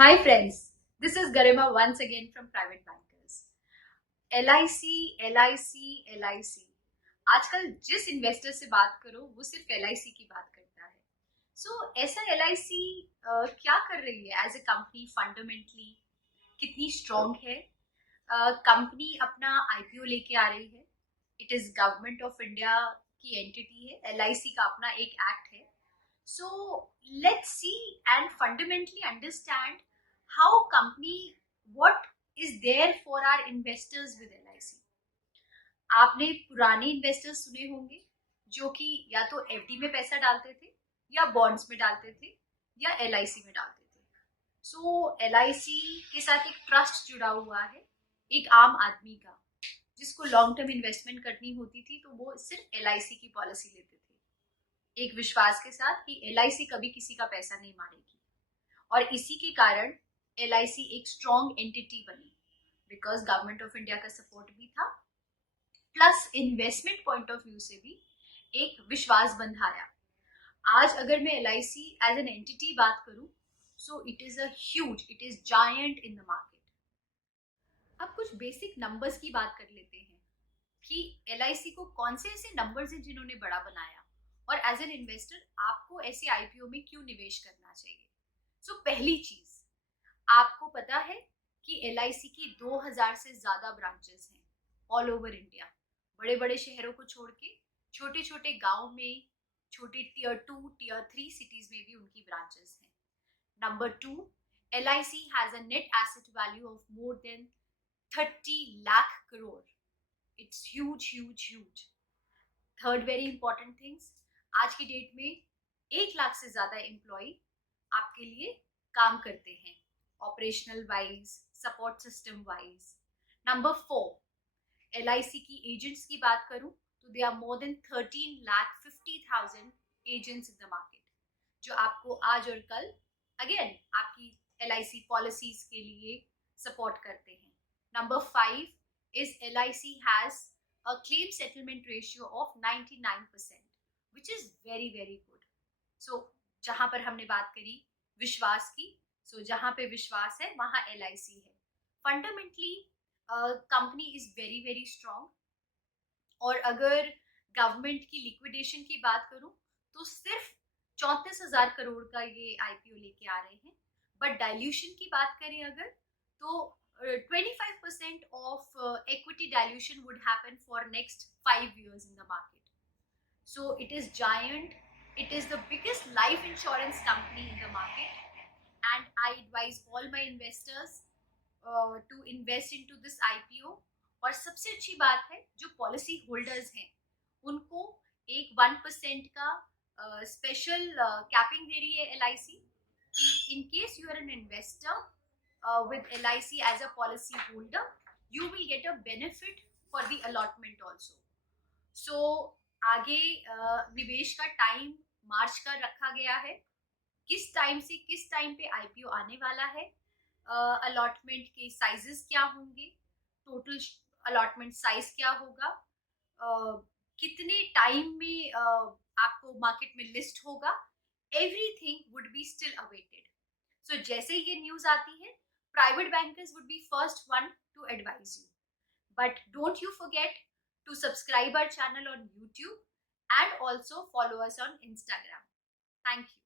Hi friends, this is Garima once again from Private Bankers. LIC, LIC, LIC. आजकल जिस investor से बात करो वो सिर्फ LIC की बात करता है. ऐसा LIC क्या कर रही है एज ए कंपनी फंडामेंटली कितनी स्ट्रॉन्ग है. कंपनी अपना IPO लेके आ रही है. It is government of India की एंटिटी है. LIC का अपना एक एक्ट है. So let's see and fundamentally understand how company what is there for our investors with LIC. आपने पुराने इन्वेस्टर्स सुने होंगे जो कि या तो FD में पैसा डालते थे या बॉन्ड्स में डालते थे या LIC में डालते थे. LIC के साथ एक ट्रस्ट जुड़ा हुआ है एक आम आदमी का जिसको लॉन्ग टर्म इन्वेस्टमेंट करनी होती थी तो वो सिर्फ LIC की पॉलिसी लेते थे एक विश्वास के साथ कि LIC कभी किसी का पैसा नहीं मारेगी. और इसी के कारण LIC एक स्ट्रॉन्ग एंटिटी बनी बिकॉज गवर्नमेंट ऑफ इंडिया का सपोर्ट भी था plus investment point of view से भी एक विश्वास बंधाया. आज अगर मैं LIC एज एन एंटिटी बात करूं so it is it is giant in the market. अब कुछ बेसिक नंबर्स की बात कर लेते हैं कि LIC को कौन से ऐसे नंबर्स हैं जिन्होंने बड़ा बनाया और एज एन इन्वेस्टर आपको ऐसे IPO में क्यों निवेश करना चाहिए. पहली चीज आपको पता है कि LIC की 2000 से ज्यादा ब्रांचेस हैं ऑल ओवर इंडिया. बड़े बड़े शहरों को छोड़ के छोटे छोटे गांव में छोटे Tier 2 Tier 3 सिटीज में भी उनकी ब्रांचेस हैं. Number 2, LIC has a net asset value of more than 30 lakh crore. It's huge. Third very important things, आज की डेट में 1 लाख से ज्यादा एम्प्लॉय आपके लिए काम करते हैं operational wise support system wise. Number 4, LIC की एजेंट्स की बात करूं तो they are more than 13,50,000 agents in the market जो आपको आज और कल अगेन आपकी LIC पॉलिसीज के लिए सपोर्ट करते हैं. Number 5 is LIC has a claim settlement ratio of 99% which is very good. जहां पर हमने बात करी विश्वास की, जहां पे विश्वास है वहां LIC है. Fundamentally company is very strong. और अगर गवर्नमेंट की लिक्विडेशन की बात करूं तो सिर्फ 34,000 करोड़ का ये IPO लेके आ रहे हैं. बट डाइल्यूशन की बात करें अगर तो 25% of equity dilution would happen for next 5 years in the market. So it is giant. It is the biggest life insurance company in the market. And I advise all my investors to invest into this IPO. और सबसे अच्छी बात है जो policy holders हैं उनको एक 1% का स्पेशल कैपिंग दे रही है LIC कि in case you are an investor with LIC as a policy holder, you will get a benefit for the allotment also. आगे निवेश का टाइम मार्च का रखा गया है. किस टाइम से किस टाइम पे IPO आने वाला है, अलॉटमेंट के साइजेस क्या होंगे, टोटल अलॉटमेंट साइज क्या होगा, कितने टाइम में आपको मार्केट में लिस्ट होगा, everything would be still awaited. जैसे ये न्यूज आती है private bankers would be first one to advise you. But don't you forget to subscribe our channel on YouTube and also follow us on Instagram. Thank you.